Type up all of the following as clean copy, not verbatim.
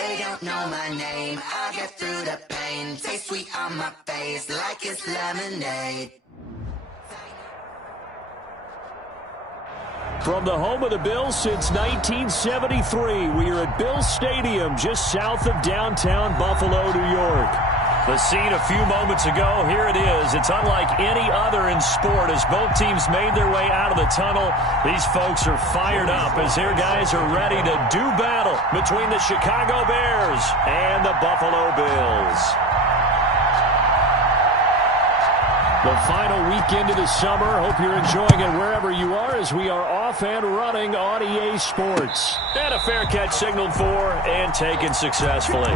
they don't know my name. I get through the pain, taste sweet on my face like it's lemonade. From the home of the Bills since 1973, we are at Bills Stadium just south of downtown Buffalo, New York. The scene a few moments ago, here it is. It's unlike any other in sport as both teams made their way out of the tunnel. These folks are fired up as their guys are ready to do battle between the Chicago Bears and the Buffalo Bills. The final weekend of the summer. Hope you're enjoying it wherever you are as we are off and running on EA Sports. And a fair catch signaled for and taken successfully.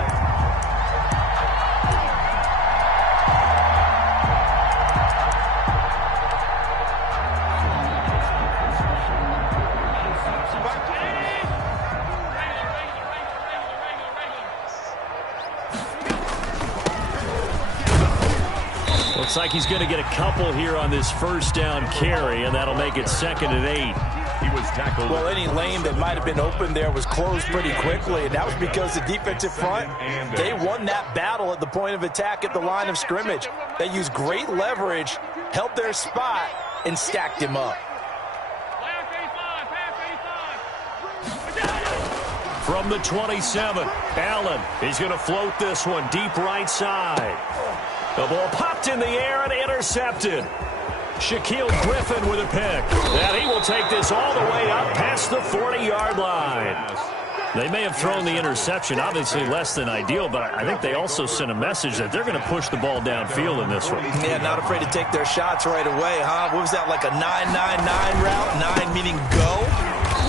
Looks like he's going to get a couple here on this first down carry, and that'll make it 2nd and 8. He was tackled. Well, any lane that might have been open there was closed pretty quickly, and that was because the defensive front, they won that battle at the point of attack at the line of scrimmage. They used great leverage, held their spot, and stacked him up. From the 27, Allen. He's going to float this one deep right side. The ball popped in the air and intercepted. Shaquill Griffin with a pick. And he will take this all the way up past the 40-yard line. They may have thrown the interception, obviously less than ideal, but I think they also sent a message that they're going to push the ball downfield in this one. Yeah, not afraid to take their shots right away, huh? What was that, like a 9-9-9 route? 9 meaning go?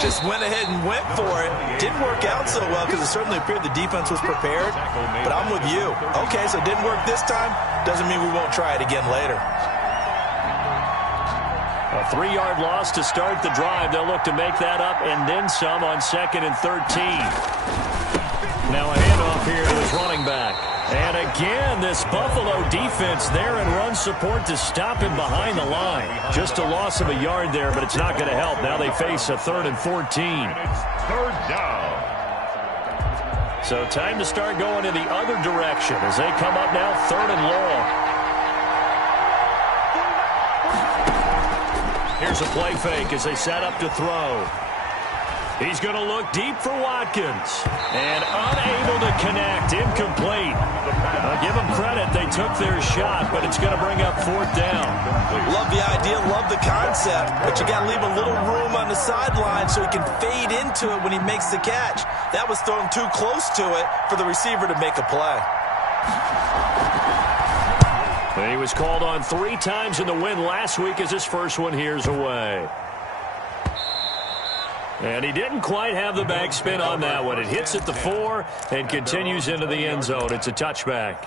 Just went ahead and went for it. Didn't work out so well because it certainly appeared the defense was prepared. But I'm with you. Okay, so it didn't work this time. Doesn't mean we won't try it again later. A 3-yard loss to start the drive. They'll look to make that up and then some on 2nd and 13. Now a handoff here to his running back. And again, this Buffalo defense there in run support to stop him behind the line. Just a loss of a yard there, but it's not going to help. Now they face a 3rd and 14. Third down. So time to start going in the other direction as they come up now 3rd and long. Here's a play fake as they set up to throw. He's going to look deep for Watkins. And unable to connect. Incomplete. I'll give them credit. They took their shot, but it's going to bring up 4th down. Love the idea, love the concept, but you got to leave a little room on the sideline so he can fade into it when he makes the catch. That was thrown too close to it for the receiver to make a play. He was called on 3 times in the win last week as his first one here's away. And he didn't quite have the backspin on that one. It hits at the 4 and continues into the end zone. It's a touchback.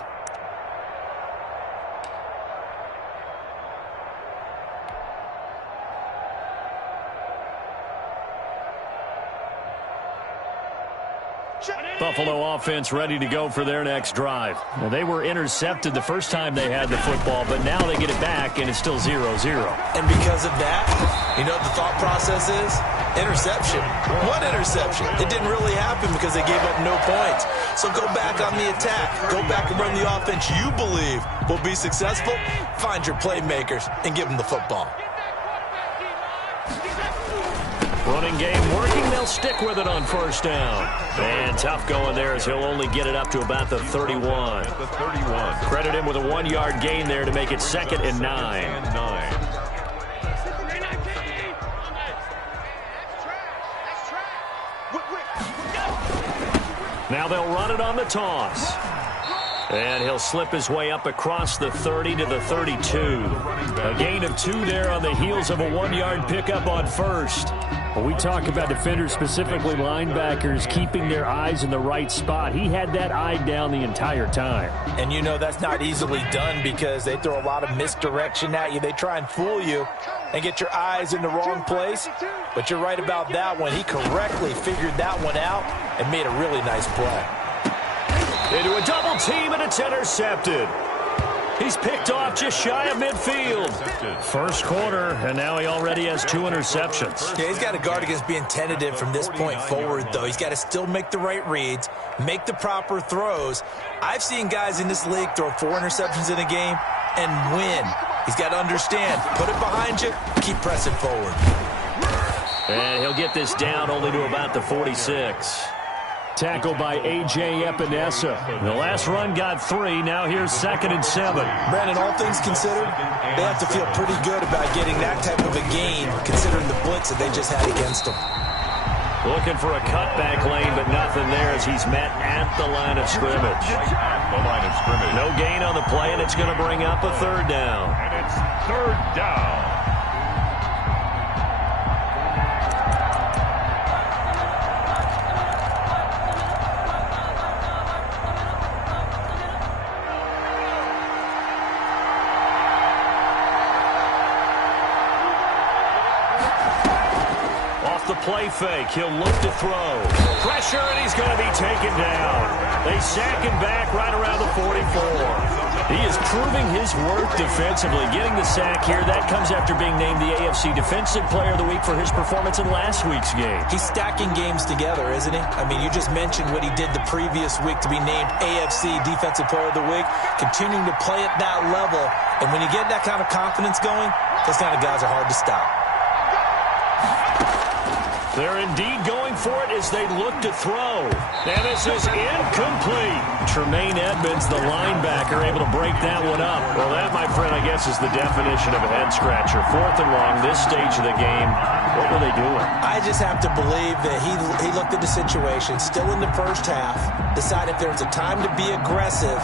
Buffalo offense ready to go for their next drive. Now, they were intercepted the first time they had the football, but now they get it back, and it's still 0-0. And because of that, you know what the thought process is? Interception. What interception? It didn't really happen because they gave up no points. So go back on the attack. Go back and run the offense you believe will be successful. Find your playmakers and give them the football. Running game working. They'll stick with it on 1st down. And tough going there as he'll only get it up to about the 31. Credit him with a 1-yard gain there to make it 2nd and 9. Now they'll run it on the toss. And he'll slip his way up across the 30 to the 32. A gain of 2 there on the heels of a 1-yard pickup on 1st. When we talk about defenders, specifically linebackers, keeping their eyes in the right spot, he had that eye down the entire time. And you know that's not easily done because they throw a lot of misdirection at you. They try and fool you and get your eyes in the wrong place. But you're right about that one. He correctly figured that one out and made a really nice play. Into a double team, and it's intercepted. He's picked off just shy of midfield. First quarter, and now he already has 2 interceptions. Yeah, he's got to guard against being tentative from this point forward, though. He's got to still make the right reads, make the proper throws. I've seen guys in this league throw 4 interceptions in a game and win. He's got to understand, put it behind you, keep pressing forward. And he'll get this down only to about the 46. Tackled by A.J. Epinesa. The last run got 3. Now here's 2nd and 7. Brandon, all things considered, they have to feel pretty good about getting that type of a gain, considering the blitz that they just had against them. Looking for a cutback lane, but nothing there as he's met at the line of scrimmage. No gain on the play, and it's going to bring up a 3rd down. And it's 3rd down. The play fake. He'll look to throw. Pressure, and he's going to be taken down. They sack him back right around the 44. He is proving his worth defensively. Getting the sack here, that comes after being named the AFC Defensive Player of the Week for his performance in last week's game. He's stacking games together, isn't he? I mean, you just mentioned what he did the previous week to be named AFC Defensive Player of the Week, continuing to play at that level. And when you get that kind of confidence going, those kind of guys are hard to stop. They're indeed going for it as they look to throw. And this is incomplete. Tremaine Edmonds, the linebacker, able to break that one up. Well, that, my friend, I guess is the definition of a head-scratcher. 4th and long, this stage of the game. What were they doing? I just have to believe that he looked at the situation, still in the first half, decided if there was a time to be aggressive,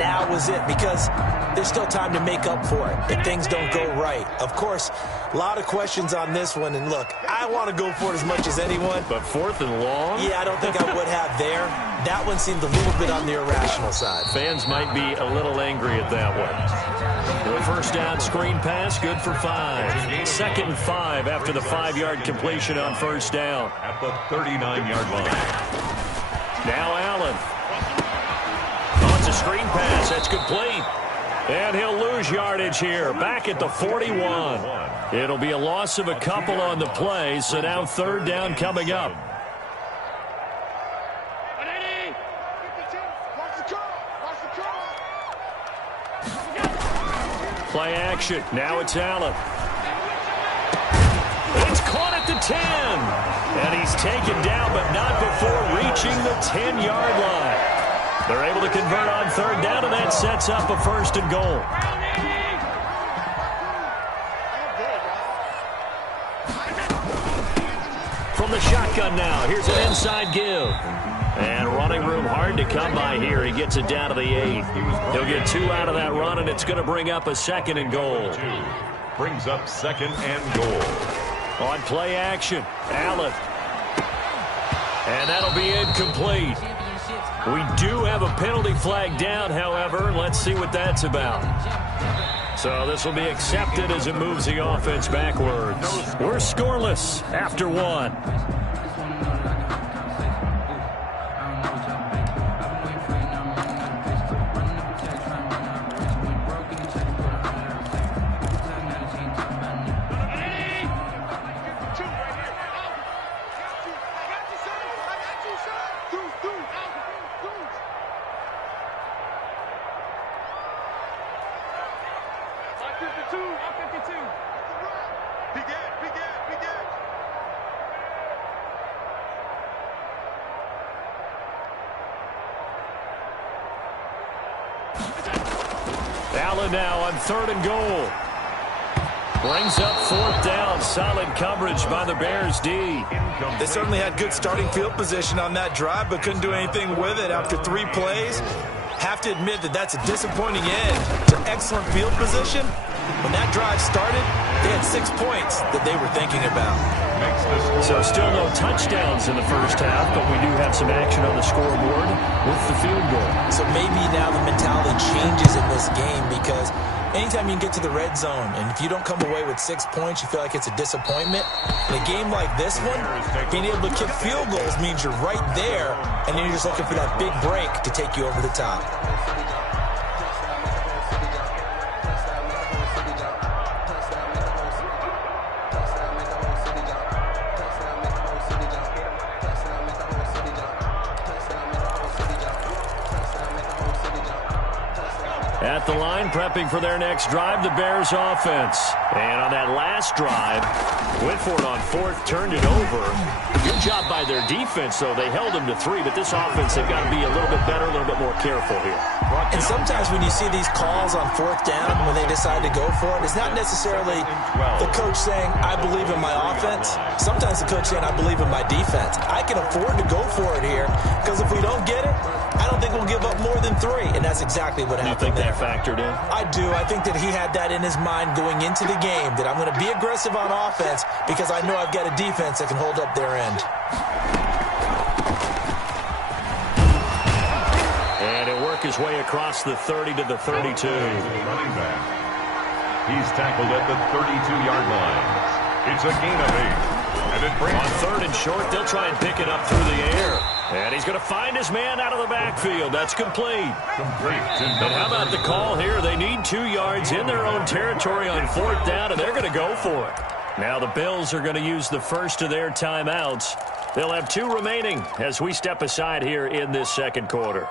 now was it, because there's still time to make up for it if things don't go right. Of course, a lot of questions on this one, and look, I want to go for it as much as anyone. But 4th and long? Yeah, I don't think I would have there. That one seemed a little bit on the irrational side. Fans might be a little angry at that one. The first down screen pass, good for 5. 2nd and 5 after the 5-yard completion on first down. At the 39-yard line. Now Allen. Oh, it's a screen pass. That's complete. And he'll lose yardage here. Back at the 41. It'll be a loss of a couple on the play, so now 3rd down coming up. Play action. Now it's Allen. It's caught at the 10. And he's taken down, but not before reaching the 10-yard line. They're able to convert on 3rd down, and that sets up a 1st and goal. From the shotgun now, here's an inside give. And running room hard to come by here. He gets it down to the 8. He'll get 2 out of that run, and it's going to bring up a 2nd and goal. Brings up 2nd and goal. On play action, Allen. And that'll be incomplete. We do have a penalty flag down, however. Let's see what that's about. So this will be accepted as it moves the offense backwards. We're scoreless after 1. Allen now on 3rd and goal. Brings up 4th down. Solid coverage by the Bears D. They certainly had good starting field position on that drive, but couldn't do anything with it after 3 plays. Have to admit that that's a disappointing end to excellent field position. When that drive started, they had 6 points that they were thinking about. So still no touchdowns in the first half, but we do have some action on the scoreboard with the field goal. So maybe now the mentality changes in this game, because anytime you can get to the red zone, and if you don't come away with 6 points, you feel like it's a disappointment. In a game like this one, being able to kick field goals means you're right there, and then you're just looking for that big break to take you over the top. at the line, prepping for their next drive, the Bears offense. And on that last drive, went for it on fourth, turned it over. Good job by their defense, though. They held them to 3, but this offense, they've got to be a little bit better, a little bit more careful here. And sometimes when you see these calls on fourth down, when they decide to go for it, it's not necessarily the coach saying, I believe in my offense. Sometimes the coach saying, I believe in my defense. I can afford to go for it here, because if we don't get it, I don't think we'll give up more than 3, and that's exactly what happened. You think that factored in? I do. I think that he had that in his mind going into the game, that I'm going to be aggressive on offense because I know I've got a defense that can hold up their end. And he'll work his way across the 30 to the 32. Running back. He's tackled at the 32-yard line. It's a gain of 8. And it brings on third and short, they'll try and pick it up through the air. And he's going to find his man out of the backfield. That's complete. And how about the call here? They need 2 yards in their own territory on fourth down, and they're going to go for it. Now the Bills are going to use the first of their timeouts. They'll have 2 remaining as we step aside here in this second quarter.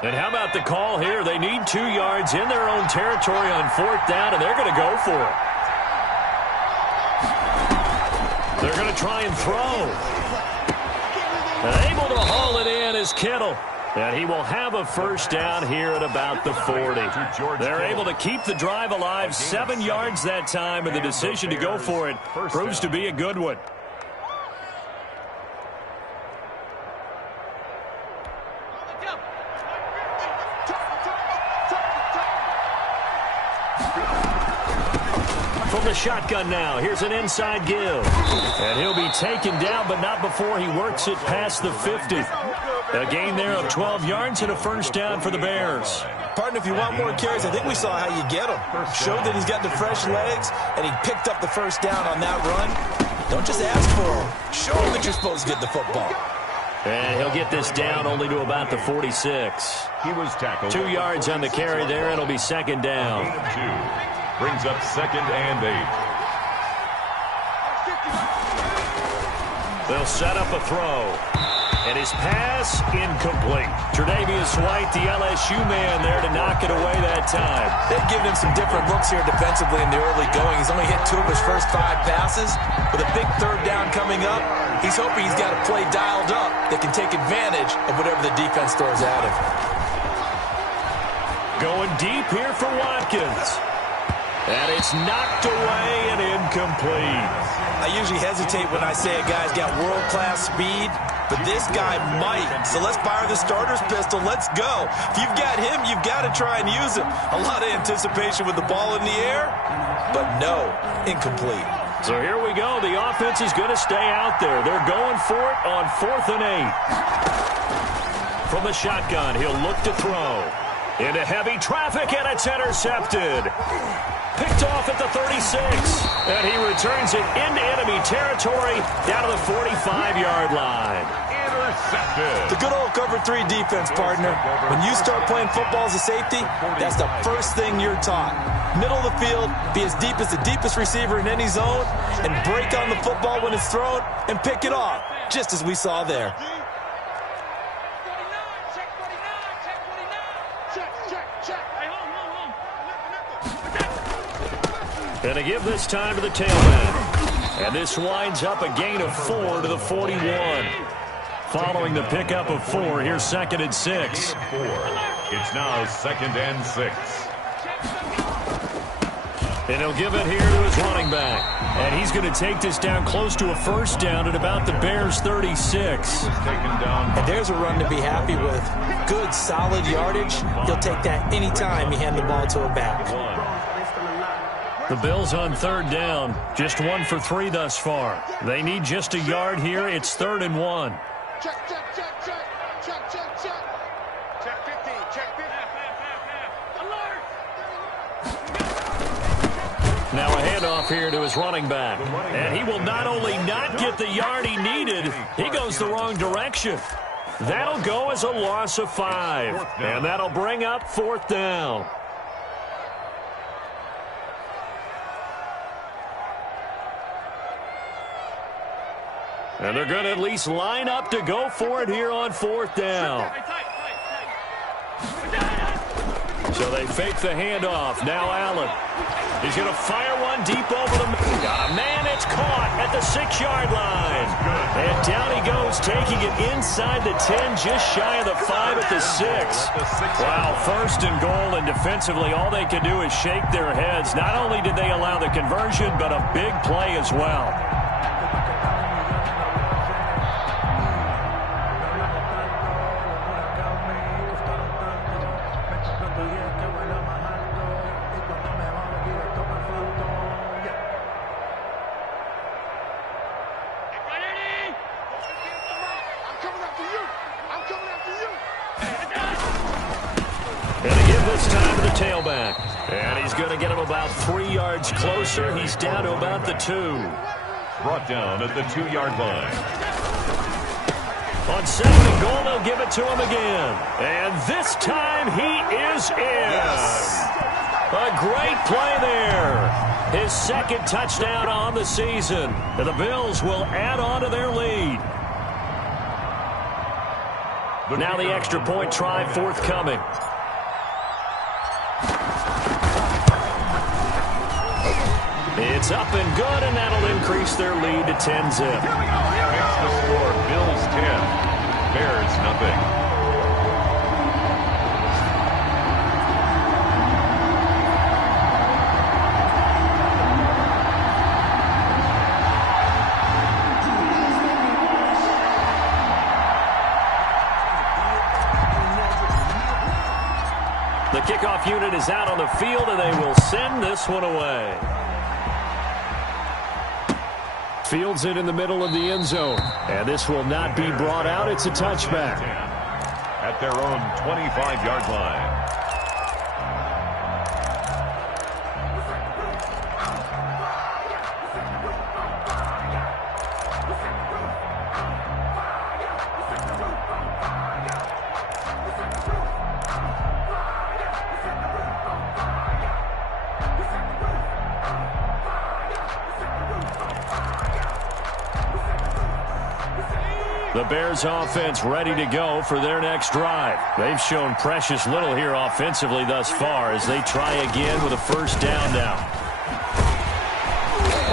And how about the call here? They need 2 yards in their own territory on fourth down, and they're going to go for it. They're going to try and throw. And able to haul it in is Kittle. And he will have a first down here at about the 40. They're able to keep the drive alive, 7 yards that time, and the decision to go for it proves to be a good one. From the shotgun now, here's an inside give. And he'll be taken down, but not before he works it past the 50. A gain there of 12 yards and a first down for the Bears. Partner, if you want more carries, I think we saw how you get him. Showed that he's got the fresh legs, and he picked up the first down on that run. Don't just ask for him. Show him that you're supposed to get the football. And he'll get this down only to about the 46. He was tackled. 2 yards on the carry there. It'll be second down. Gain of 2. Brings up second and 8. They'll set up a throw. And his pass incomplete. Tre'Davious White, the LSU man there to knock it away that time. They've given him some different looks here defensively in the early going. He's only hit 2 of his first 5 passes. With a big third down coming up, he's hoping he's got a play dialed up that can take advantage of whatever the defense throws at him. Going deep here for Watkins. And it's knocked away and incomplete. I usually hesitate when I say a guy's got world-class speed, but this guy might. So let's fire the starter's pistol. Let's go. If you've got him, you've got to try and use him. A lot of anticipation with the ball in the air, but no, incomplete. So here we go. The offense is going to stay out there. They're going for it on 4th and 8. From the shotgun, he'll look to throw. Into heavy traffic, and it's intercepted. Picked off at the 36, and he returns it into enemy territory down to the 45-yard line. Intercepted. The good old cover 3 defense, partner. When you start playing football as a safety, that's the first thing you're taught. Middle of the field, be as deep as the deepest receiver in any zone, and break on the football when it's thrown and pick it off, just as we saw there. And to give this time to the tailback. And this winds up a gain of 4 to the 41. Following the pickup of 4, here's 2nd and 6. It's now 2nd and 6. And he'll give it here to his running back. And he's going to take this down close to a first down at about the Bears' 36. Taken down. And there's a run to be happy with. Good, solid yardage. He'll take that anytime you hand the ball to a back. The Bills on 3rd down. Just 1 for 3 thus far. They need just a yard here. It's 3rd and 1. Check, check, check, check, check, check, check. Check 15, check 15. Alert! Now a handoff here to his running back. And he will not only not get the yard he needed, he goes the wrong direction. That'll go as a loss of 5. And that'll bring up 4th down. And they're going to at least line up to go for it here on 4th down. So they fake the handoff. Now Allen. He's going to fire one deep over the middle. Got a man. It's caught at the 6-yard line. And down he goes, taking it inside the 10, just shy of the 5 at the 6. Wow, 1st and goal, and defensively all they can do is shake their heads. Not only did they allow the conversion, but a big play as well. And he's going to get him about 3 yards closer. He's down to about the 2. Brought down at the 2-yard line. On 2nd and goal, they'll give it to him again. And this time he is in. Yes. A great play there. His 2nd touchdown on the season. And the Bills will add on to their lead. Now the extra point try forthcoming. It's up and good, and that'll increase their lead to 10-zip. Makes the score Bills 10, Bears nothing. The kickoff unit is out on the field, and they will send this one away. Fields it in the middle of the end zone. And this will not be brought out. It's a touchback. At their own 25-yard line. The Bears offense ready to go for their next drive. They've shown precious little here offensively thus far as they try again with a 1st down now.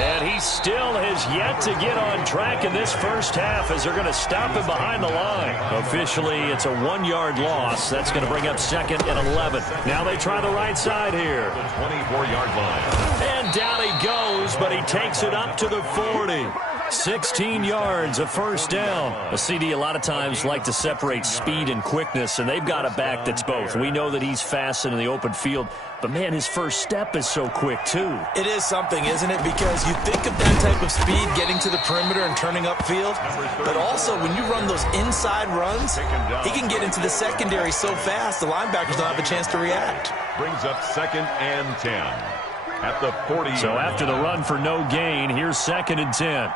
And he still has yet to get on track in this 1st half as they're going to stop him behind the line. Officially, it's a 1-yard loss. That's going to bring up 2nd and 11. Now they try the right side here. The 24-yard line. And down he goes, but he takes it up to the 40. 16 yards, a 1st down. A CD a lot of times like to separate speed and quickness, and they've got a back that's both. We know that he's fast in the open field, but, man, his first step is so quick, too. It is something, isn't it? Because you think of that type of speed getting to the perimeter and turning upfield, but also when you run those inside runs, he can get into the secondary so fast the linebackers don't have a chance to react. Brings up 2nd and 10 at the 40. So after the run for no gain, here's 2nd and 10.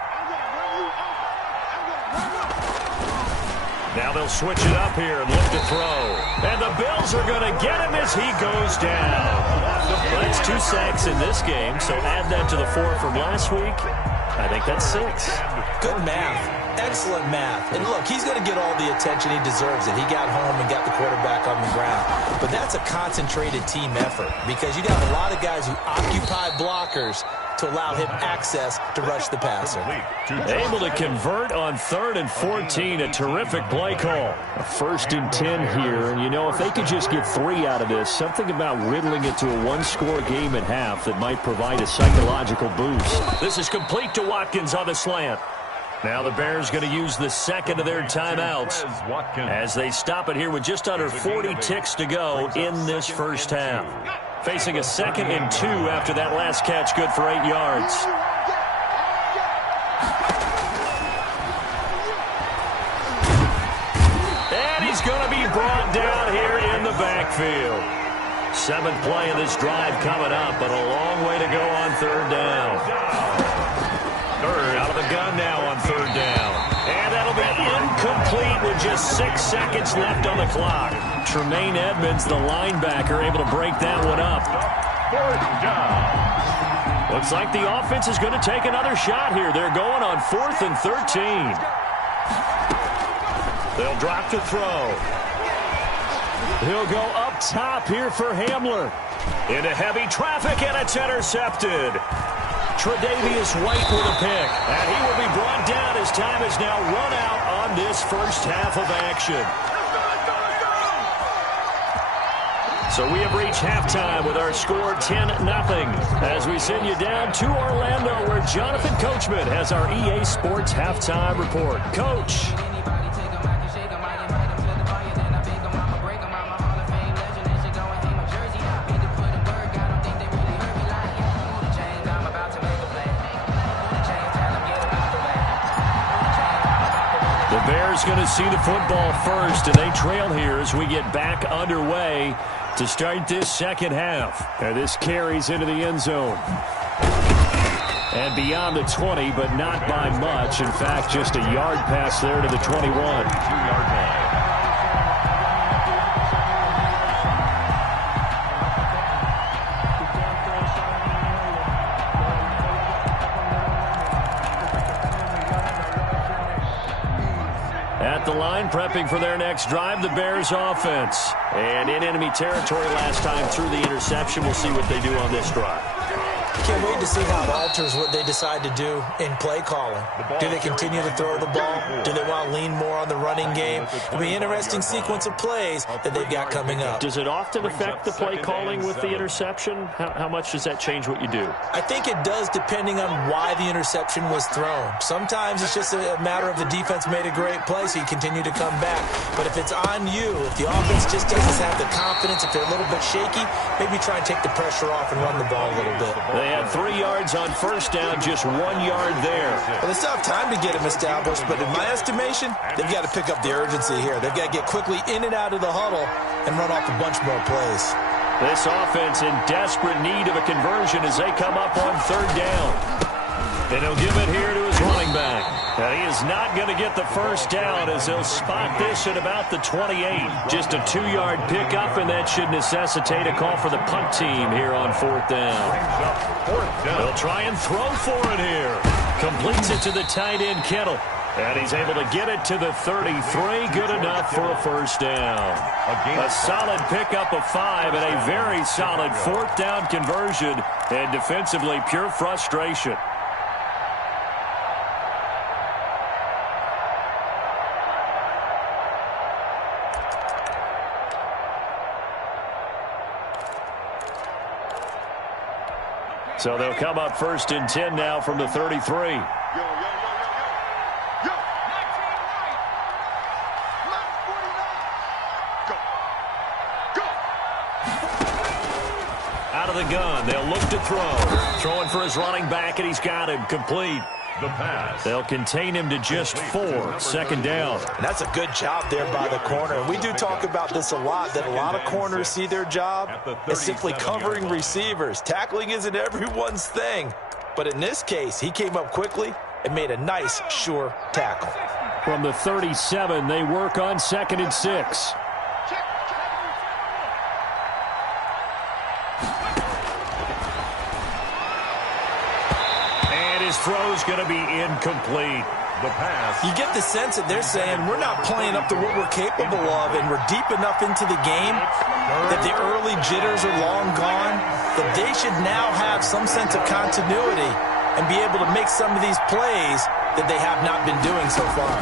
Now they'll switch it up here and look to throw. And the Bills are going to get him as he goes down. That's 2 sacks in this game, so add that to the 4 from last week. I think that's 6. Good math. Excellent math. And look, he's going to get all the attention he deserves. It. He got home and got the quarterback on the ground. But that's a concentrated team effort because you got a lot of guys who occupy blockers to allow him access to rush the passer. Able to convert on 3rd and 14. A terrific play call. A 1st and 10 here. And, you know, if they could just get 3 out of this, something about riddling it to a 1-score game at half that might provide a psychological boost. This is complete to Watkins on the slant. Now the Bears going to use the 2nd of their timeouts as they stop it here with just under 40 ticks to go in this 1st half. Facing a 2nd and 2 after that last catch, good for 8 yards. And he's going to be brought down here in the backfield. 7th play of this drive coming up, but a long way to go on 3rd down. 3rd out of the gun now on 3rd down. And that'll be incomplete with just 6 seconds left on the clock. Tremaine Edmonds, the linebacker, able to break that one up. 4th down. Looks like the offense is going to take another shot here. They're going on 4th and 13. They'll drop to throw. He'll go up top here for Hamler. Into heavy traffic, and it's intercepted. Tre'Davious White with a pick. And he will be brought down as time is now run out on this first half of action. So we have reached halftime with our score 10-0 as we send you down to Orlando where Jonathan Coachman has our EA Sports halftime report. Coach. The Bears going to see the football first, and they trail here as we get back underway to start this second half. And this carries into the end zone. And beyond the 20, but not by much. In fact, just a yard pass there to the 21. 2-yard line. At the line, prepping for their next drive, the Bears offense. And in enemy territory last time through the interception. We'll see what they do on this drive. Can't wait to see how it alters what they decide to do in play calling. Do they continue to throw the ball? Do they want to lean more on the running game? It'll be an interesting sequence of plays that they've got coming up. Does it often affect the play calling with the interception? How much does that change what you do? I think it does depending on why the interception was thrown. Sometimes it's just a matter of the defense made a great play, so you continue to come back. But if it's on you, if the offense just doesn't have the confidence, if they're a little bit shaky, maybe try and take the pressure off and run the ball a little bit. They had 3 yards on first down, just 1 yard there. Well, they still have time to get him established, but in my estimation, they've got to pick up the urgency here. They've got to get quickly in and out of the huddle and run off a bunch more plays. This offense in desperate need of a conversion as they come up on 3rd down. And he'll give it here to his running back. And he is not going to get the first down as he'll spot this at about the 28. Just a 2-yard pickup, and that should necessitate a call for the punt team here on 4th down. They'll try and throw for it here. Completes it to the tight end, Kittle. And he's able to get it to the 33. Good enough for a first down. A solid pickup of 5 and a very solid 4th down conversion. And defensively, pure frustration. So they'll come up 1st and 10 now from the 33. Out of the gun, they'll look to throw. Throwing for his running back, and he's got him complete. The pass. They'll contain him to just 4. 2nd down. And that's a good job there by the corner. And we do talk about this a lot, that a lot of corners see their job as simply covering receivers. Tackling isn't everyone's thing. But in this case, he came up quickly and made a nice, sure tackle. From the 37, they work on 2nd and 6. His throw's going to be incomplete. The pass. You get the sense that they're saying we're not playing up to what we're capable of, and we're deep enough into the game that the early jitters are long gone, that they should now have some sense of continuity and be able to make some of these plays that they have not been doing so far.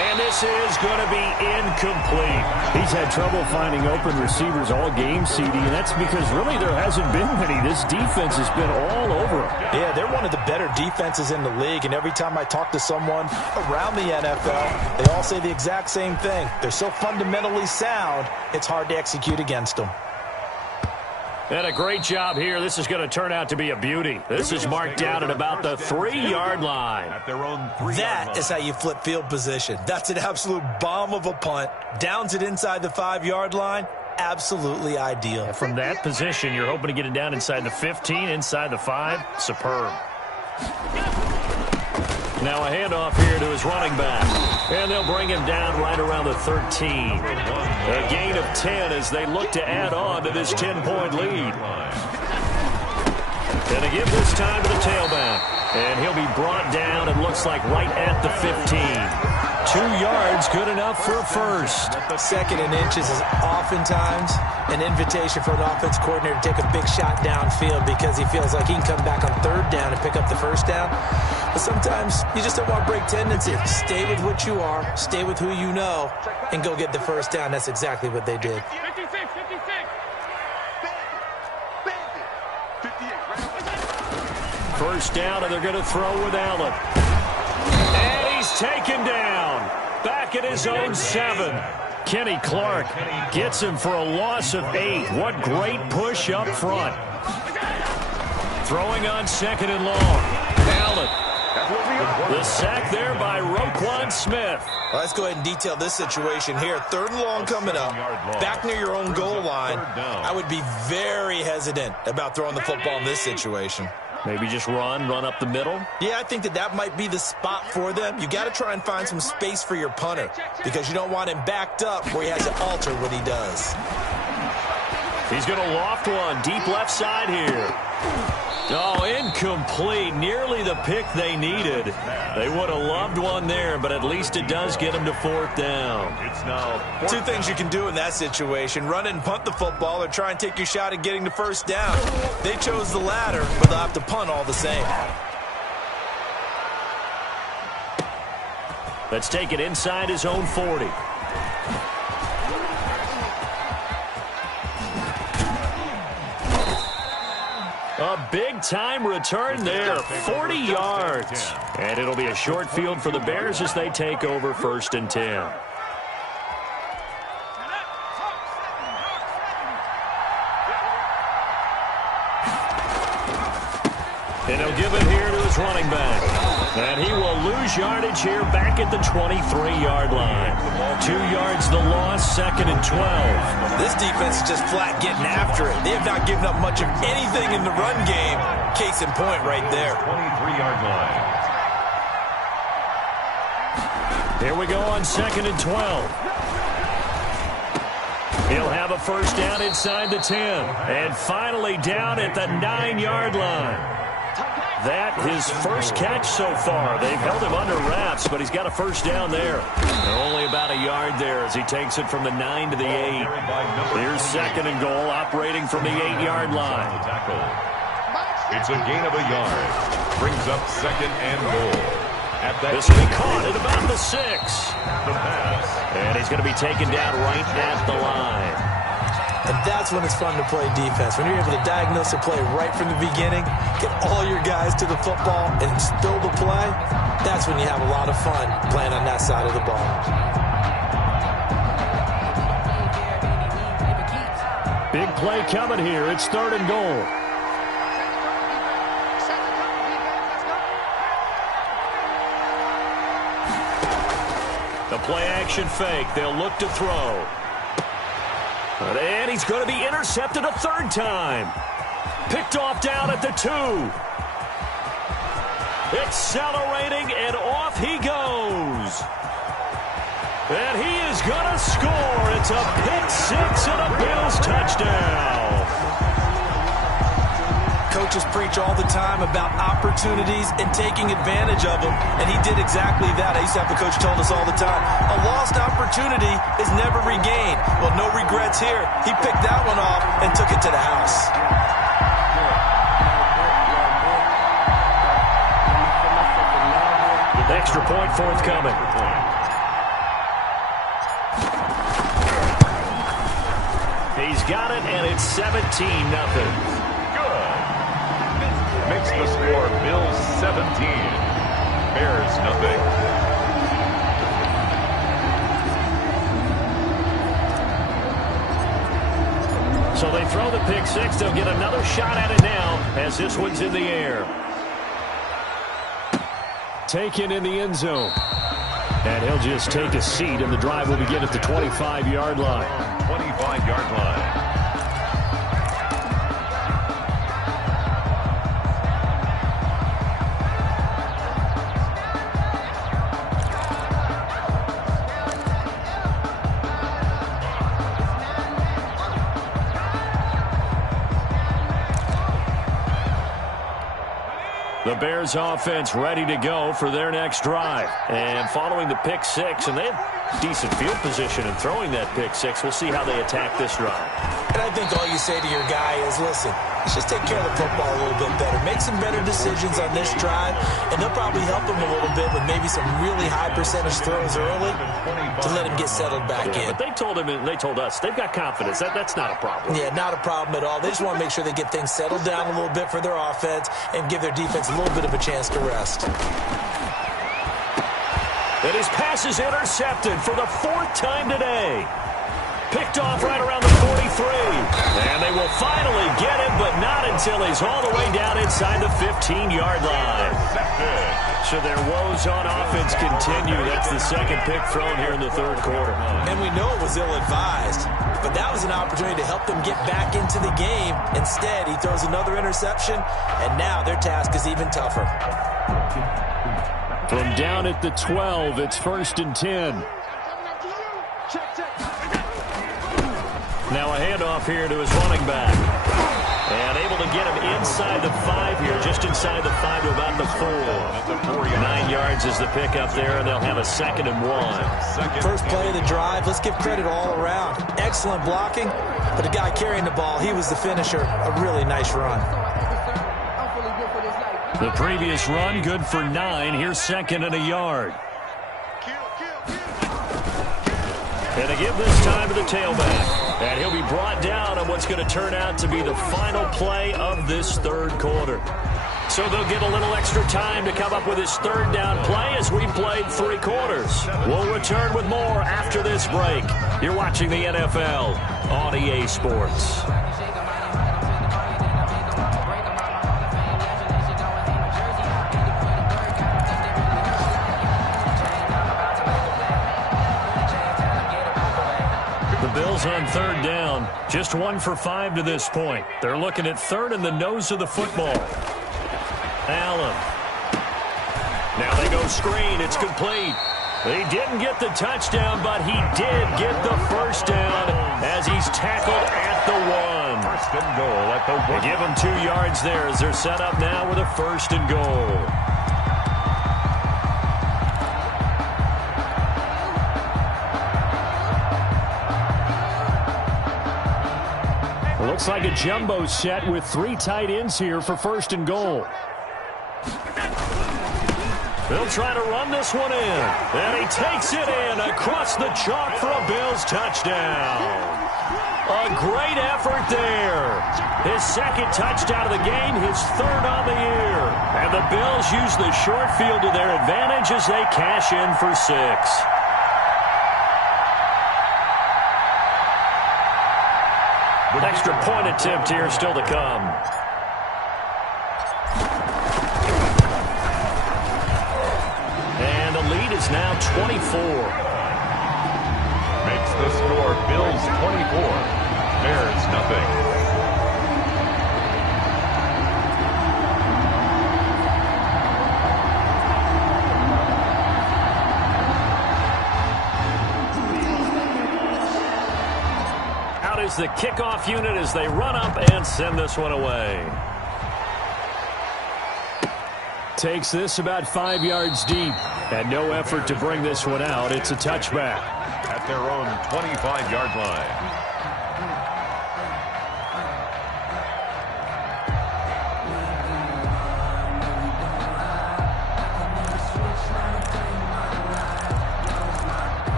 And this is going to be incomplete. He's had trouble finding open receivers all game, CD, and that's because really there hasn't been many. This defense has been all over him. Yeah, they're one of the better defenses in the league, and every time I talk to someone around the NFL, they all say the exact same thing. They're so fundamentally sound, it's hard to execute against them. And a great job here. This is going to turn out to be a beauty. This is marked down at about the 3-yard line. At their own 3-yard That is how you flip field position. That's an absolute bomb of a punt. Downs it inside the 5-yard line. Absolutely ideal. From that position, you're hoping to get it down inside the 15, inside the 5. Superb. Now a handoff here to his running back. And they'll bring him down right around the 13. A gain of 10 as they look to add on to this 10-point lead. And they give this time to the tailback. And he'll be brought down, it looks like, right at the 15. 2 yards, good enough for a first. Second and inches is oftentimes an invitation for an offense coordinator to take a big shot downfield because he feels like he can come back on third down and pick up the first down. But sometimes you just don't want to break tendency. Stay with what you are, stay with who you know, and go get the first down. That's exactly what they did. 56. First down, and they're going to throw with Allen. And he's taken down. Back at his own 7. Kenny Clark gets him for a loss of 8. What great push up front. Throwing on 2nd and long. Allen. The sack there by Roquan Smith. Well, let's go ahead and detail this situation here. 3rd and long coming up. Back near your own goal line. I would be very hesitant about throwing the football in this situation. Maybe just run up the middle? Yeah, I think that might be the spot for them. You got to try and find some space for your punter because you don't want him backed up where he has to alter what he does. He's going to loft one deep left side here. Oh, incomplete. Nearly the pick they needed. They would have loved one there, but at least it does get them to 4th down. It's now 2 things you can do in that situation. Run and punt the football or try and take your shot at getting the first down. They chose the latter, but they'll have to punt all the same. Let's take it inside his own 40. A big-time return there, 40 yards. And it'll be a short field for the Bears as they take over 1st and 10. And he'll give it here to his running back. And he will lose yardage here back at the 23-yard line. 2 yards the loss, 2nd and 12. This defense is just flat getting after it. They have not given up much of anything in the run game. Case in point right there. 23-yard line. Here we go on 2nd and 12. He'll have a first down inside the 10. And finally down at the 9-yard line. That his first catch so far. They've held him under wraps, but he's got a first down there. And only about a yard there as he takes it from the 9 to the 8. Here's 2nd and goal, operating from the 8-yard line. It's a gain of a yard. Brings up 2nd and goal. This will be caught at about the 6. The pass. And he's going to be taken down right at the line. And that's when it's fun to play defense. When you're able to diagnose a play right from the beginning, get all your guys to the football, and spill the play, that's when you have a lot of fun playing on that side of the ball. Big play coming here. It's 3rd and goal. The play action fake. They'll look to throw. And he's going to be intercepted a 3rd time. Picked off down at the 2. Accelerating, and off he goes. And he is going to score. It's a pick 6 and a Bills touchdown. Coaches preach all the time about opportunities and taking advantage of them, and he did exactly that. I used to have a coach told us all the time, a lost opportunity is never regained. Well, no regrets here. He picked that one off and took it to the house. Extra point forthcoming. He's got it, and it's 17-0. Makes the score Bills 17, Bears nothing. So they throw the pick 6. They'll get another shot at it now as this one's in the air. Taken in the end zone. And he'll just take a seat, and the drive will begin at the 25-yard line. 25-yard line. Bears offense ready to go for their next drive. And following the pick six, and they have decent field position in throwing that pick six. We'll see how they attack this drive. And I think all you say to your guy is, listen, let's just take care of the football a little bit better. Make some better decisions on this drive, and they'll probably help him a little bit with maybe some really high percentage throws early to let him get settled back in. But they told him, and they told us, they've got confidence. That's not a problem. Yeah, not a problem at all. They just want to make sure they get things settled down a little bit for their offense and give their defense a little bit of a chance to rest. And his pass is intercepted for the fourth time today. Picked off right around the 43. And they will finally get him, but not until he's all the way down inside the 15-yard line. So their woes on offense continue. That's the second pick thrown here in the third quarter. And we know it was ill-advised, but that was an opportunity to help them get back into the game. Instead, he throws another interception, and now their task is even tougher. From down at the 12, it's 1st and 10. Now a handoff here to his running back. And able to get him inside the 5 here, just inside the 5 to about the 4. 9 yards is the pickup there, and they'll have a 2nd and 1. First play of the drive, let's give credit all around. Excellent blocking, but the guy carrying the ball, he was the finisher. A really nice run. The previous run, good for 9. Here's 2nd and a yard. And they give this time to the tailback. And he'll be brought down on what's going to turn out to be the final play of this third quarter. So they'll get a little extra time to come up with his third down play as we played 3 quarters. We'll return with more after this break. You're watching the NFL on EA Sports. Bills on 3rd down. Just 1 for 5 to this point. They're looking at 3rd and the nose of the football. Allen. Now they go screen. It's complete. He didn't get the touchdown, but he did get the first down as he's tackled at the 1. 1st and goal at the 1. They give him 2 yards there as they're set up now with a 1st and goal. Looks like a jumbo set with 3 tight ends here for 1st and goal. They'll try to run this one in. And he takes it in across the chalk for a Bills touchdown. A great effort there. His 2nd touchdown of the game, his 3rd on the year. And the Bills use the short field to their advantage as they cash in for 6. Extra point attempt here still to come. And the lead is now 24. Makes the score Bills 24, Bears nothing. The kickoff unit as they run up and send this one away. Takes this about 5 yards deep. And no effort to bring this one out. It's a touchback. At their own 25-yard line.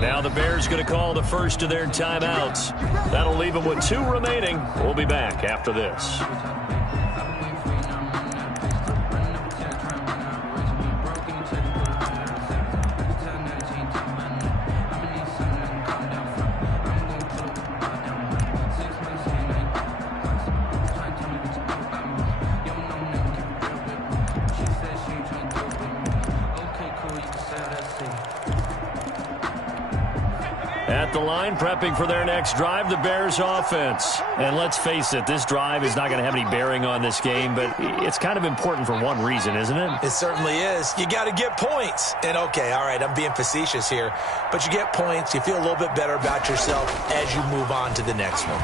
Now the Bears going to call the first of their timeouts. That'll leave them with 2 remaining. We'll be back after this. the line, prepping for their next drive, the Bears offense. And let's face it, this drive is not going to have any bearing on this game, but it's kind of important for one reason, isn't it? It certainly is. You got to get points. And, okay, all right, I'm being facetious here, but you get points, you feel a little bit better about yourself as you move on to the next one.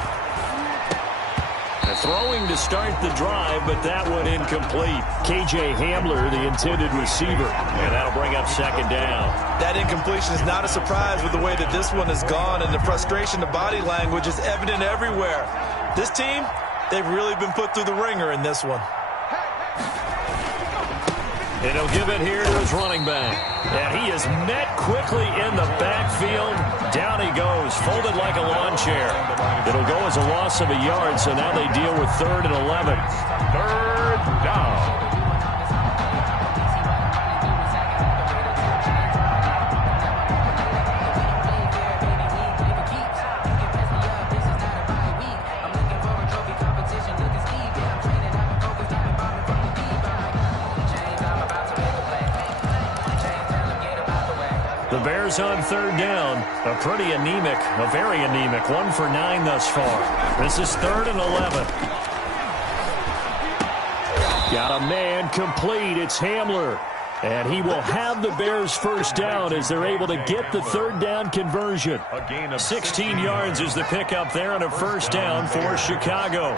Throwing to start the drive, but that one incomplete. KJ Hamler, the intended receiver, and that'll bring up second down. That incompletion is not a surprise with the way that this one has gone, and the frustration, the body language is evident everywhere. This team, they've really been put through the ringer in this one. And he'll give it here to his running back. And he is met quickly in the backfield. Down he goes, folded like a lawn chair. It'll go as a loss of a yard, so now they deal with 3rd and 11. 3rd down. The Bears on 3rd down. A pretty anemic, a very anemic, 1 for 9 thus far. This is 3rd and 11. Got a man complete. It's Hamler. And he will have the Bears first down as they're able to get the 3rd down conversion. 16 yards is the pickup there and a first down for Chicago.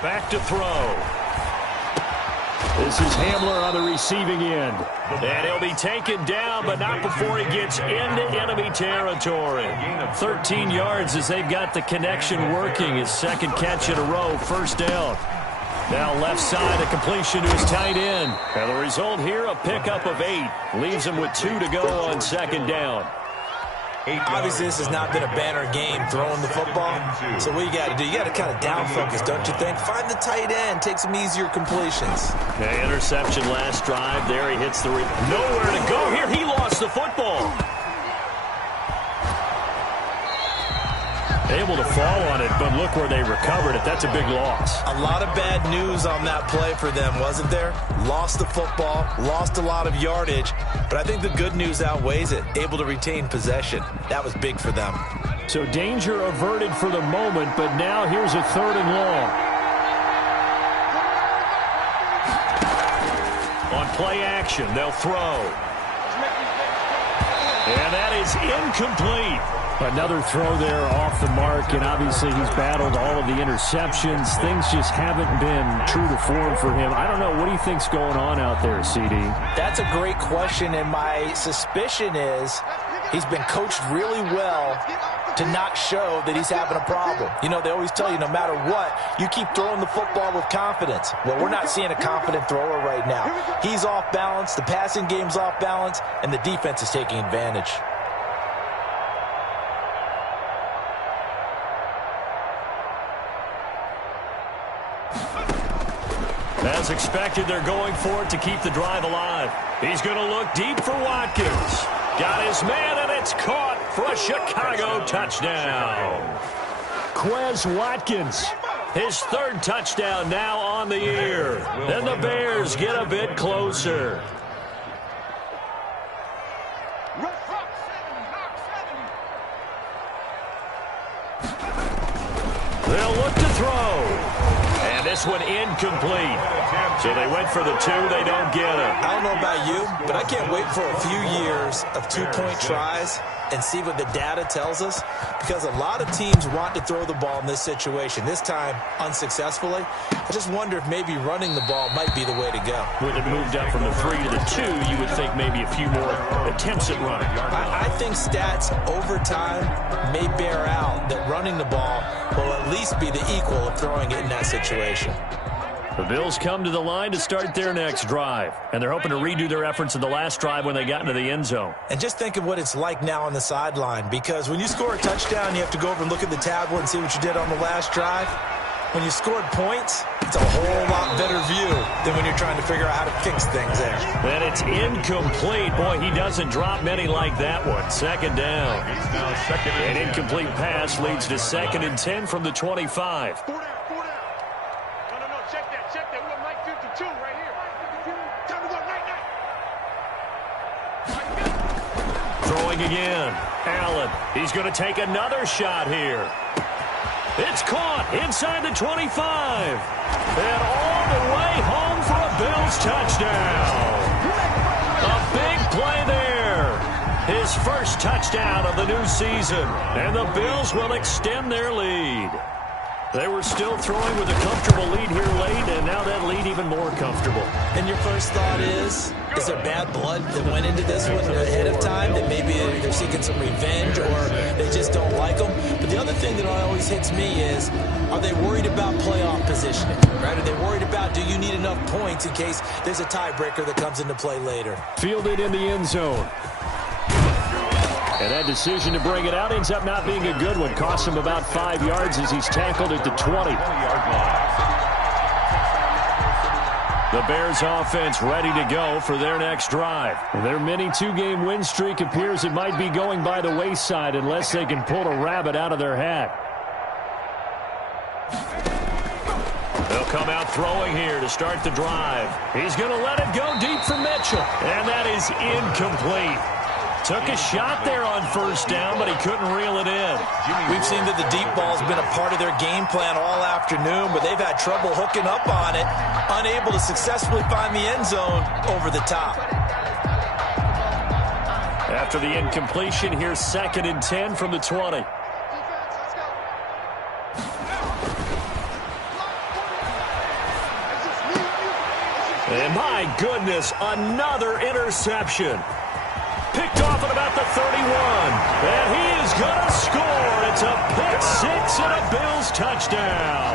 Back to throw. This is Hamler on the receiving end. And he'll be taken down, but not before he gets into enemy territory. 13 yards as they've got the connection working. His second catch in a row, first down. Now left side, a completion to his tight end. And the result here, a pickup of 8. Leaves him with 2 to go on second down. Obviously, this has not been a banner game throwing the football. So what you got to do, you got to kind of down focus, don't you think? Find the tight end, take some easier completions. Okay, interception last drive. There he hits the nowhere to go here. He lost the football. Able to fall on it, but look where they recovered it. That's a big loss. A lot of bad news on that play for them, wasn't there? Lost the football, lost a lot of yardage, but I think the good news outweighs it. Able to retain possession. That was big for them. So danger averted for the moment, but now here's a 3rd and long. On play action, they'll throw. And that is incomplete. Another throw there off the mark, and obviously he's battled all of the interceptions. Things just haven't been true to form for him. I don't know. What do you think's going on out there, CD? That's a great question, and my suspicion is he's been coached really well to not show that he's having a problem. You know, they always tell you no matter what, you keep throwing the football with confidence. Well, we're not seeing a confident thrower right now. He's off balance, the passing game's off balance, and the defense is taking advantage. As expected, they're going for it to keep the drive alive. He's going to look deep for Watkins. Got his man, and it's caught for a Chicago touchdown. Quez Watkins, his 3rd touchdown now on the year. And the Bears get a bit closer. They'll look to throw. And this one incomplete. So they went for the 2. They don't get it. I don't know about you, but I can't wait for a few years of 2-point tries and see what the data tells us, because a lot of teams want to throw the ball in this situation. This time, unsuccessfully. I just wonder if maybe running the ball might be the way to go. When it moved up from the 3 to the 2, you would think maybe a few more attempts at running. I think stats over time may bear out that running the ball will at least be the equal of throwing it in that situation. The Bills come to the line to start their next drive, and they're hoping to redo their efforts in the last drive when they got into the end zone. And just think of what it's like now on the sideline, because when you score a touchdown, you have to go over and look at the tablet and see what you did on the last drive. When you scored points, it's a whole lot better view than when you're trying to figure out how to fix things there. And it's incomplete. Boy, he doesn't drop many like that one. Second down. An incomplete pass leads to 2nd and 10 from the 25. Throwing again. Allen. He's going to take another shot here. It's caught inside the 25. And all the way home for a Bills touchdown. A big play there. His first touchdown of the new season. And the Bills will extend their lead. They were still throwing with a comfortable lead here late, and now that lead even more comfortable. And your first thought is there bad blood that went into this one ahead of time, that maybe they're seeking some revenge or they just don't like them? But the other thing that always hits me is, are they worried about playoff positioning? Right? Are they worried about, do you need enough points in case there's a tiebreaker that comes into play later? Fielded in the end zone. And that decision to bring it out ends up not being a good one. Costs him about 5 yards as he's tackled at the 20. The Bears offense ready to go for their next drive. Their mini two-game win streak appears it might be going by the wayside unless they can pull a rabbit out of their hat. They'll come out throwing here to start the drive. He's going to let it go deep for Mitchell. And that is incomplete. Took a shot there on first down, but he couldn't reel it in. We've seen that the deep ball's been a part of their game plan all afternoon, but they've had trouble hooking up on it, unable to successfully find the end zone over the top. After the incompletion, here's 2nd and 10 from the 20. And my goodness, another interception. Picked off at about the 31. And he is going to score. It's a pick six and a Bills touchdown.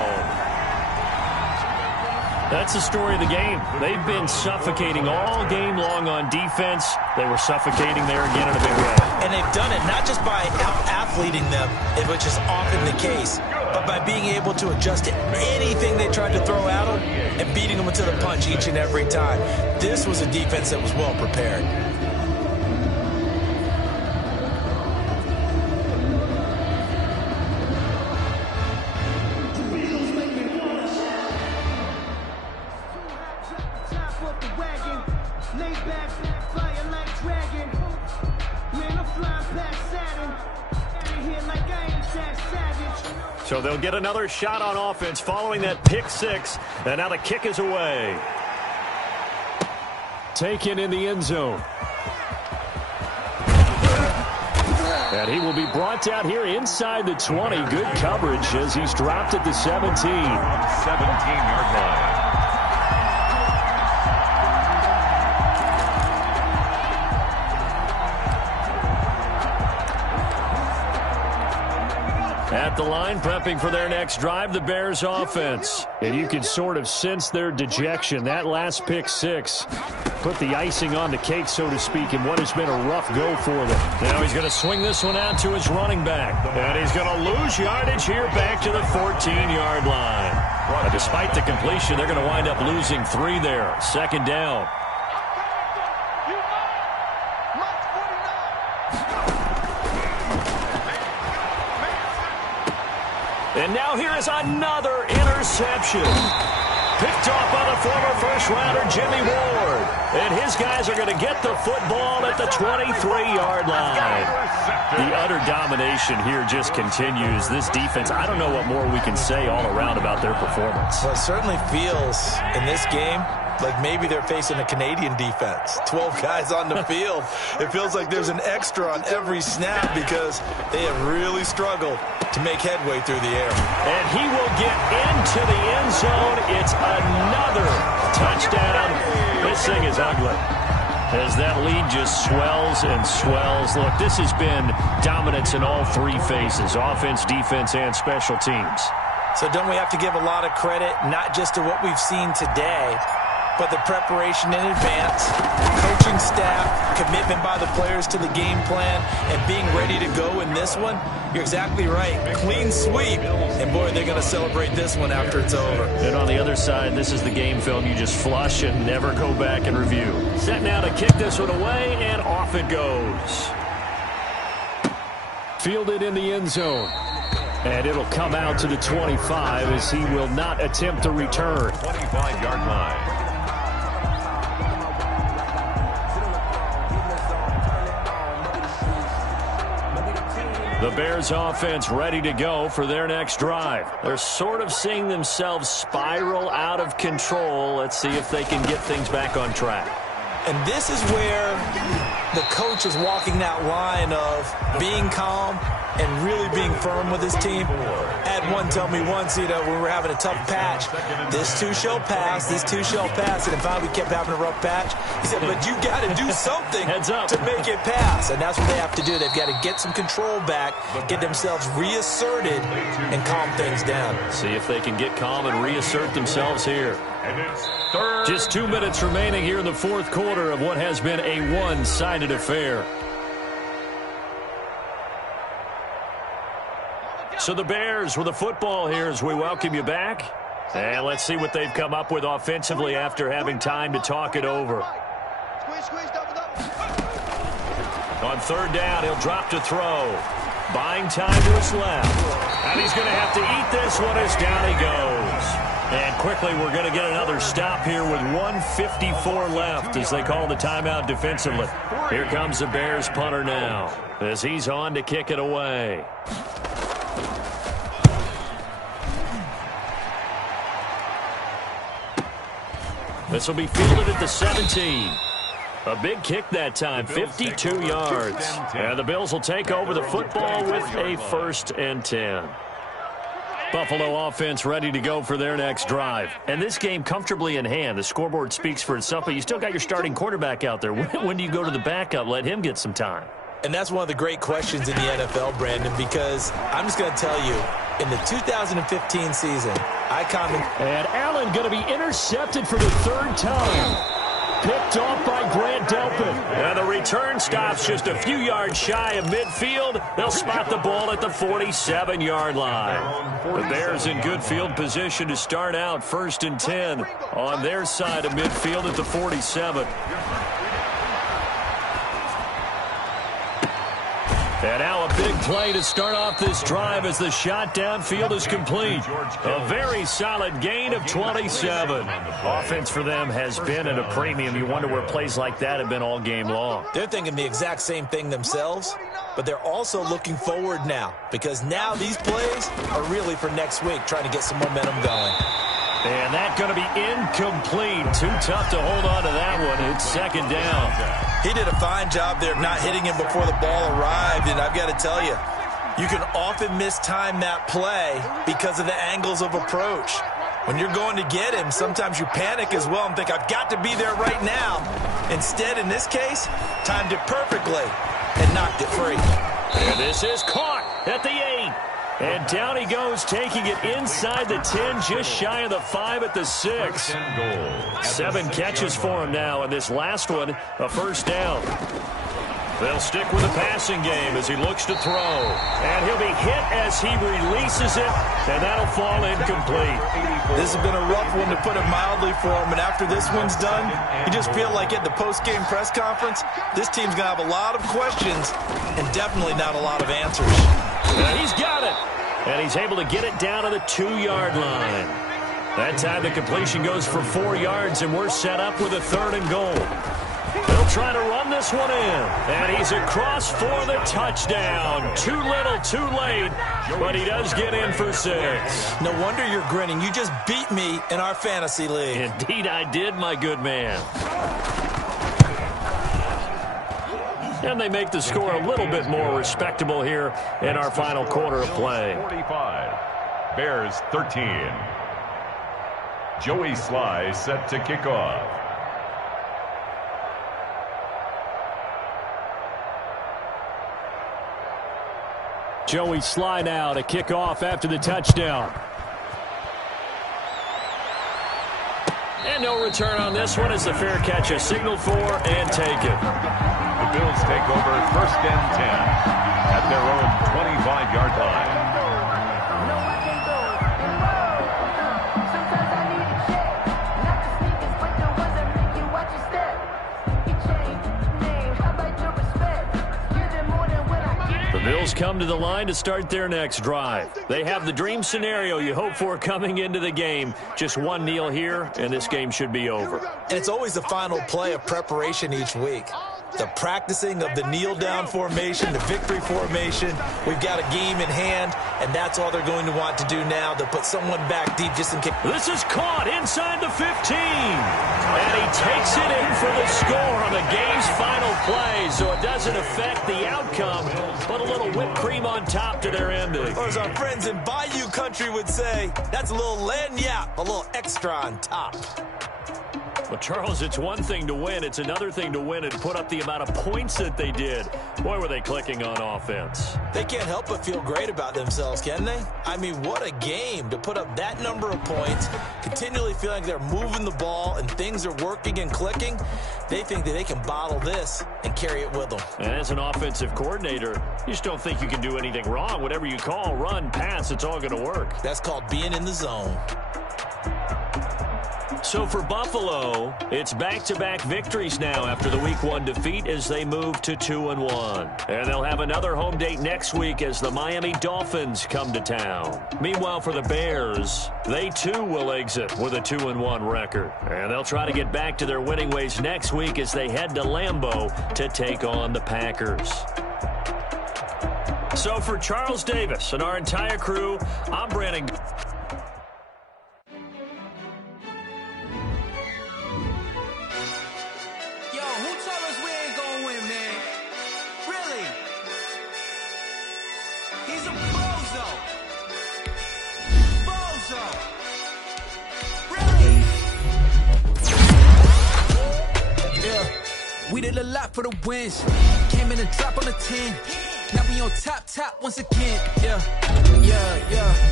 That's the story of the game. They've been suffocating all game long on defense. They were suffocating there again in a big way. And they've done it not just by out-athleting them, which is often the case, but by being able to adjust to anything they tried to throw at them and beating them to the punch each and every time. This was a defense that was well prepared. So they'll get another shot on offense following that pick six. And now the kick is away. Taken in the end zone. And he will be brought down here inside the 20. Good coverage as he's dropped at the 17. 17-yard line. At the line, prepping for their next drive, the Bears offense. And you can sort of sense their dejection. That last pick six put the icing on the cake, so to speak, in what has been a rough go for them. Now he's going to swing this one out to his running back. And he's going to lose yardage here back to the 14-yard line. But despite the completion, they're going to wind up losing 3 there. 2nd down. And now here is another interception. Picked off by the former first-rounder Jimmy Ward. And his guys are going to get the football at the 23-yard line. The utter domination here just continues. This defense, I don't know what more we can say all around about their performance. Well, it certainly feels in this game like maybe they're facing a Canadian defense. 12 guys on the field. It feels like there's an extra on every snap because they have really struggled to make headway through the air. And he will get into the end zone. It's another touchdown. This thing is ugly as that lead just swells and swells. Look, this has been dominance in all 3 phases, offense, defense, and special teams. So don't we have to give a lot of credit, not just to what we've seen today, but the preparation in advance, coaching staff, commitment by the players to the game plan, and being ready to go in this one? You're exactly right. Clean sweep. And, boy, they're going to celebrate this one after it's over. And on the other side, this is the game film you just flush and never go back and review. Set now to kick this one away, and off it goes. Fielded in the end zone. And it'll come out to the 25 as he will not attempt to return. 25-yard line. The Bears offense ready to go for their next drive. They're sort of seeing themselves spiral out of control. Let's see if they can get things back on track. And this is where the coach is walking that line of being calm and really being firm with his team. I had one tell me once, when we were having a tough patch, this too shall pass, this too shall pass. And finally we kept having a rough patch. He said, but you got to do something to make it pass. And that's what they have to do. They've got to get some control back, get themselves reasserted, and calm things down. See if they can get calm and reassert themselves here. Just 2 minutes remaining here in the fourth quarter of what has been a one-sided affair. So the Bears with the football here as we welcome you back. And let's see what they've come up with offensively after having time to talk it over. On third down, he'll drop to throw. Buying time to his left. And he's going to have to eat this one as down he goes. And quickly, we're going to get another stop here with 1:54 left as they call the timeout defensively. Here comes the Bears punter now as he's on to kick it away. This will be fielded at the 17. A big kick that time, 52 yards. And the Bills will take over the football with a 1st and 10. Buffalo offense ready to go for their next drive. And this game comfortably in hand. The scoreboard speaks for itself, but you still got your starting quarterback out there. When do you go to the backup? Let him get some time. And that's one of the great questions in the NFL, Brandon, because I'm just going to tell you, in the 2015 season, And Allen going to be intercepted for the 3rd time. Picked off by Grant Delpit. And the return stops just a few yards shy of midfield. They'll spot the ball at the 47-yard line. The Bears in good field position to start out 1st and 10 on their side of midfield at the 47. And now a big play to start off this drive as the shot downfield is complete. A very solid gain of 27. Offense for them has been at a premium. You wonder where plays like that have been all game long. They're thinking the exact same thing themselves, but they're also looking forward now because now these plays are really for next week, trying to get some momentum going. And that's going to be incomplete. Too tough to hold on to that one. It's 2nd down. He did a fine job there of not hitting him before the ball arrived, and I've got to tell you, you can often mistime that play because of the angles of approach. When you're going to get him, sometimes you panic as well and think, I've got to be there right now. Instead, in this case, timed it perfectly and knocked it free. And this is caught at the 8. And down he goes, taking it inside the 10, just shy of the 5 at the 6. 7 catches for him now, and this last one, a 1st down. They'll stick with the passing game as he looks to throw. And he'll be hit as he releases it, and that'll fall incomplete. This has been a rough one, to put it mildly, for him, and after this one's done, you just feel like at the post-game press conference, this team's going to have a lot of questions and definitely not a lot of answers. And he's got it. And he's able to get it down to the 2-yard line. That time the completion goes for 4 yards, and we're set up with a 3rd and goal. They'll try to run this one in. And he's across for the touchdown. Too little, too late, but he does get in for 6. No wonder you're grinning. You just beat me in our fantasy league. Indeed I did, my good man. And they make the score a little bit more respectable here in our final quarter of play. 45. Bears 13. Joey Sly set to kick off. Joey Sly now to kick off after the touchdown. And no return on this one as the fair catch is signaled for and taken. The Bills take over 1st and 10 at their own 25-yard line. The Bills come to the line to start their next drive. They have the dream scenario you hope for coming into the game. Just one kneel here, and this game should be over. And it's always the final play of preparation each week. the practicing of the kneel-down formation, the victory formation. We've got a game in hand, and that's all they're going to want to do now. They'll put someone back deep just in case. This is caught inside the 15. And he takes it in for the score on the game's final play, so it doesn't affect the outcome, but a little whipped cream on top to their ending. Or as our friends in Bayou Country would say, that's a little lagniappe, a little extra on top. Well, Charles, it's one thing to win. It's another thing to win and put up the amount of points that they did. Boy, were they clicking on offense. They can't help but feel great about themselves, can they? I mean, what a game to put up that number of points, continually feeling like they're moving the ball and things are working and clicking. They think that they can bottle this and carry it with them. And as an offensive coordinator, you just don't think you can do anything wrong. Whatever you call, run, pass, it's all going to work. That's called being in the zone. So for Buffalo, it's back-to-back victories now after the Week 1 defeat as they move to 2-1. And they'll have another home date next week as the Miami Dolphins come to town. Meanwhile, for the Bears, they too will exit with a 2-1 record. And they'll try to get back to their winning ways next week as they head to Lambeau to take on the Packers. So for Charles Davis and our entire crew, I'm Brandon. We did a lot for the wins. Came in and drop on the 10. Now we on top once again. Yeah.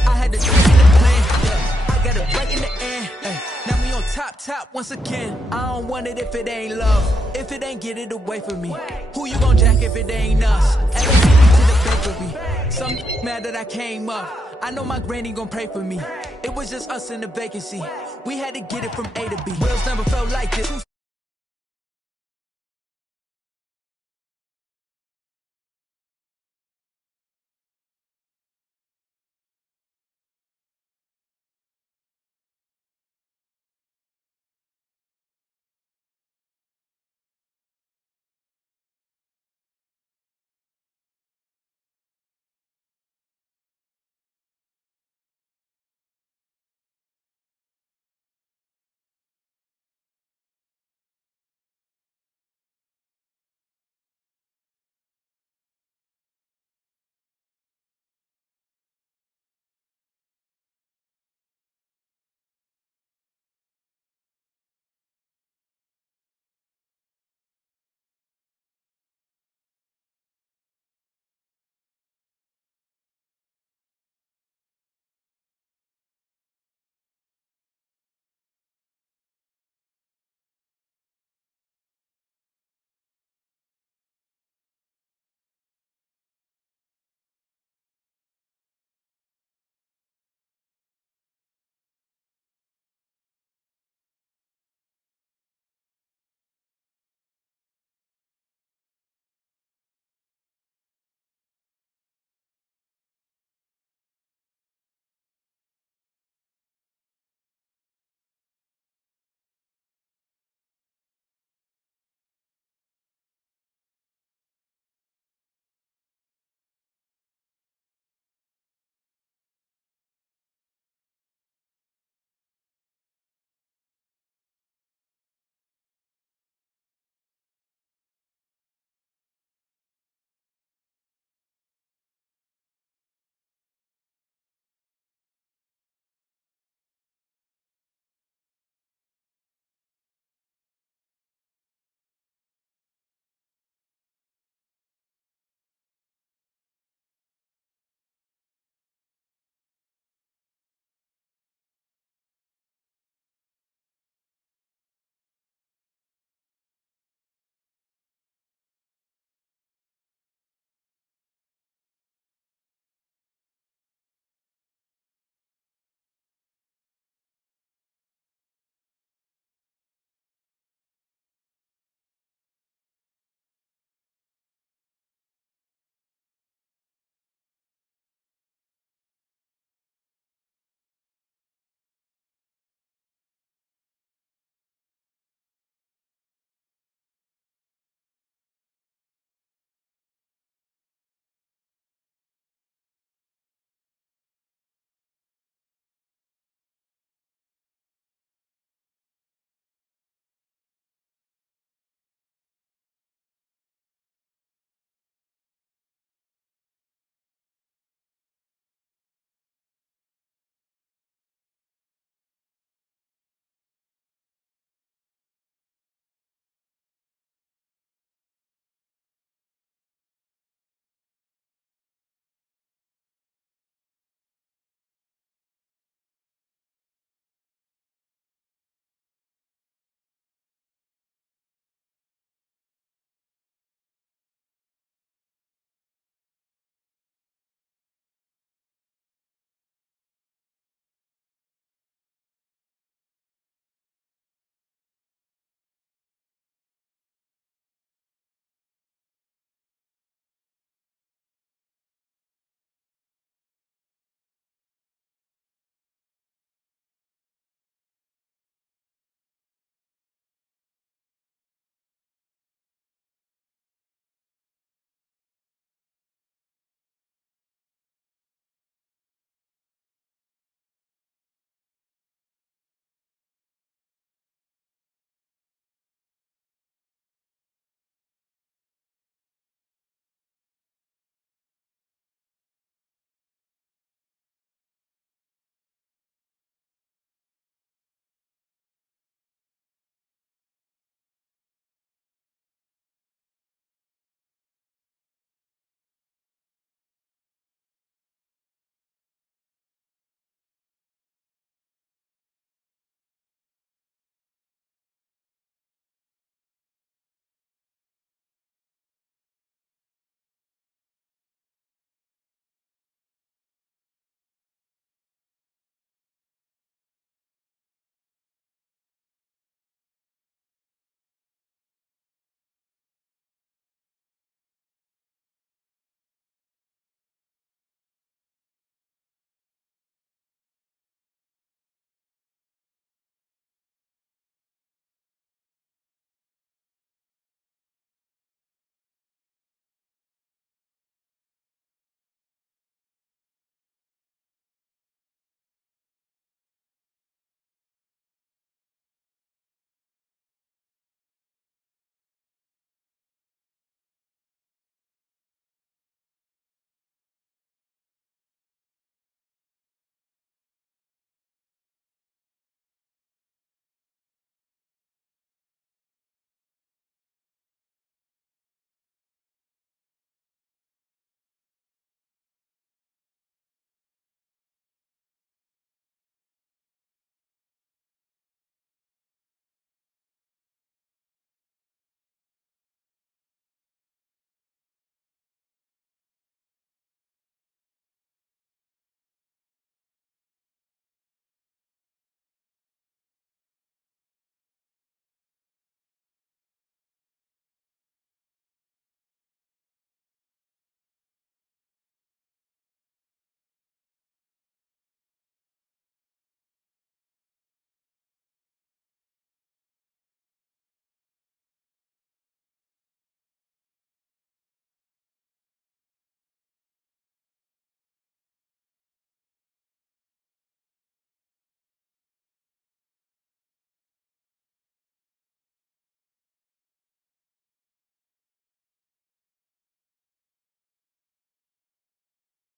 I had to change the plan. Yeah. I got it right in the end. Now we on top once again. I don't want it if it ain't love. If it ain't, get it away from me. Who you gon' jack if it ain't us? LAPD to the bakery. Some mad that I came up. I know my granny gon' pray for me. It was just us in the vacancy. We had to get it from A to B. Wheels never felt like this.